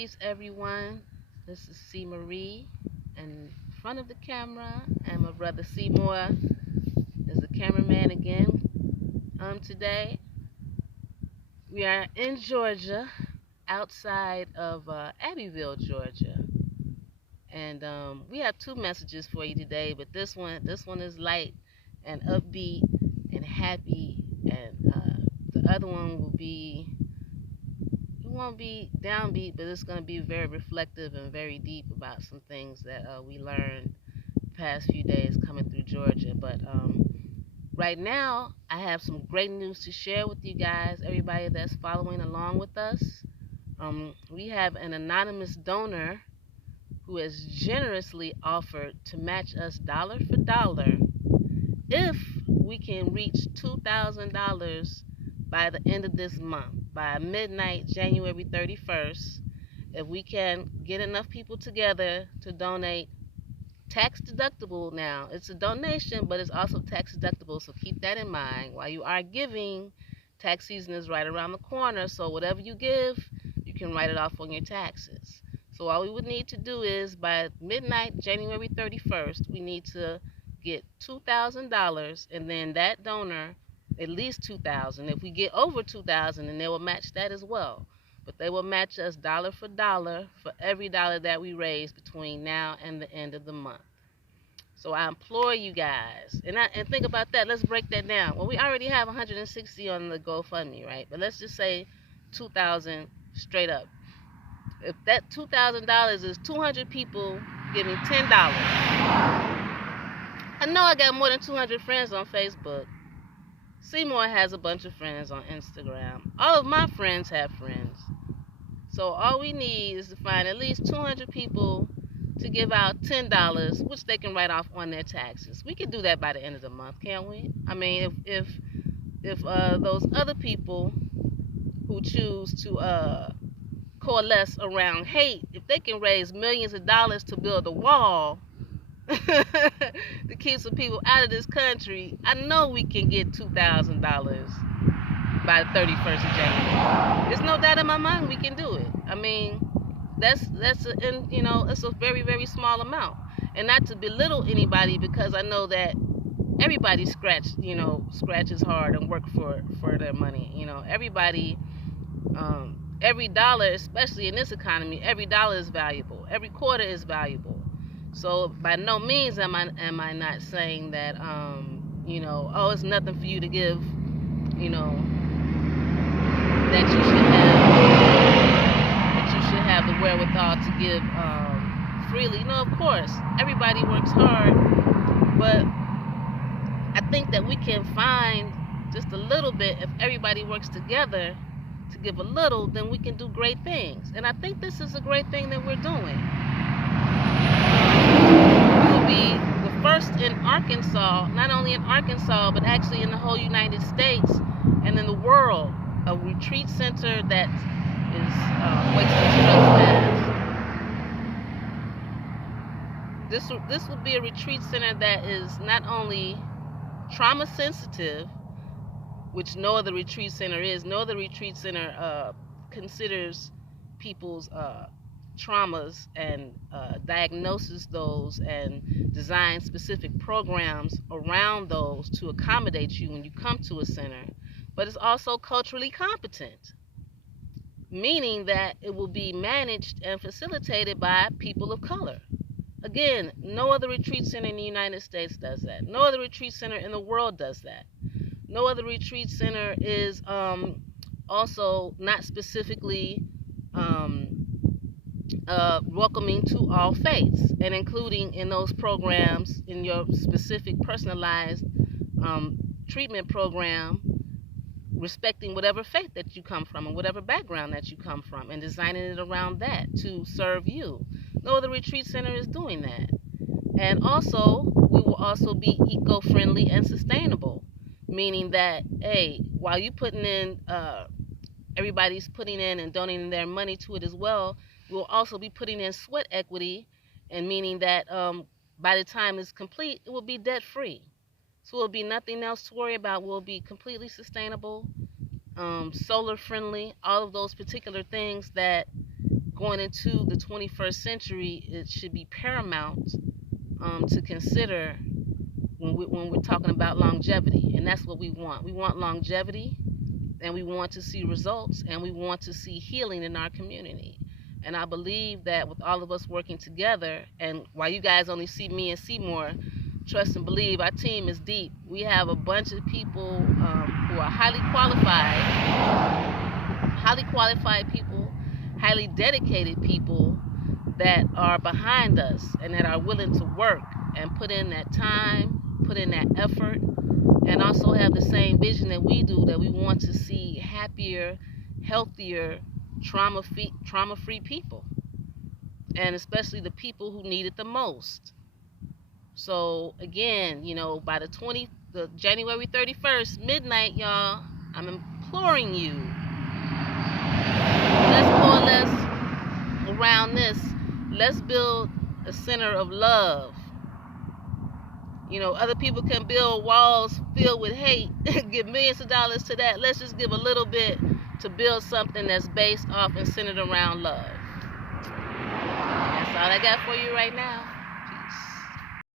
peace, everyone. This is C. Marie in front of the camera, and my brother Seymour is the cameraman again. Today we are in Georgia, outside of Abbeville, Georgia, and we have two messages for you today. But this one is light and upbeat and happy, and the other one will be it won't be downbeat, but it's going to be very reflective and very deep about some things that we learned the past few days coming through Georgia. But right now, I have some great news to share with you guys, everybody that's following along with us. We have an anonymous donor who has generously offered to match us dollar for dollar if we can reach $2,000 by the end of this month, by midnight, January 31st. If we can get enough people together to donate tax deductible now. It's a donation, but it's also tax deductible, so keep that in mind. While you are giving, tax season is right around the corner, so whatever you give, you can write it off on your taxes. So all we would need to do is by midnight, January 31st, we need to get $2,000, and then that donor at least $2,000. If we get over $2,000, then they will match that as well. But they will match us dollar for dollar for every dollar that we raise between now and the end of the month. So I implore you guys, and think about that. Let's break that down. Well, we already have 160 on the GoFundMe, right? But let's just say 2,000 straight up. If that $2,000 is 200 people giving $10, I know I got more than 200 friends on Facebook. Seymour has a bunch of friends on Instagram. All of my friends have friends. So all we need is to find at least 200 people to give out $10, which they can write off on their taxes. We can do that by the end of the month, can't we? I mean, if those other people who choose to coalesce around hate, if they can raise millions of dollars to build a wall to keep some people out of this country, I know we can get $2,000 by the 31st of January. There's no doubt in my mind we can do it. I mean, it's a very, very small amount. And not to belittle anybody, because I know that everybody scratches hard and work for their money. Everybody, every dollar, especially in this economy, every dollar is valuable. Every quarter is valuable. So by no means am I not saying that it's nothing for you to give, that you should have the wherewithal to give freely. No, of course, everybody works hard, but I think that we can find just a little bit. If everybody works together to give a little, then we can do great things. And I think this is a great thing that we're doing. We will be the first in Arkansas, not only in Arkansas, but actually in the whole United States and in the world, a retreat center that is wasting stress. This will be a retreat center that is not only trauma sensitive, which no other retreat center is. No other retreat center considers people's traumas and diagnoses those and design specific programs around those to accommodate you when you come to a center. But it's also culturally competent, meaning that it will be managed and facilitated by people of color. Again, no other retreat center in the United States does that. No other retreat center in the world does that. No other retreat center is also not specifically welcoming to all faiths, and including in those programs, in your specific personalized treatment program, respecting whatever faith that you come from and whatever background that you come from, and designing it around that to serve you. No other retreat center is doing that. And also, we will also be eco-friendly and sustainable, meaning that, hey, while you putting in, everybody's putting in and donating their money to it as well, we'll also be putting in sweat equity, and meaning that by the time it's complete, it will be debt-free. So it will be nothing else to worry about. We'll be completely sustainable, solar friendly, all of those particular things that going into the 21st century, it should be paramount to consider when we're talking about longevity. And that's what we want. We want longevity, and we want to see results, and we want to see healing in our community. And I believe that with all of us working together, and while you guys only see me and Seymour, trust and believe, our team is deep. We have a bunch of people who are highly qualified people, highly dedicated people that are behind us and that are willing to work and put in that time, put in that effort, and also have the same vision that we do, that we want to see happier, healthier, trauma-free people, and especially the people who need it the most. So again, by the January 31st, midnight, y'all, I'm imploring you, let's coalesce around this. Let's build a center of love. Other people can build walls filled with hate, give millions of dollars to that. Let's just give a little bit to build something that's based off and centered around love. That's all I got for you right now.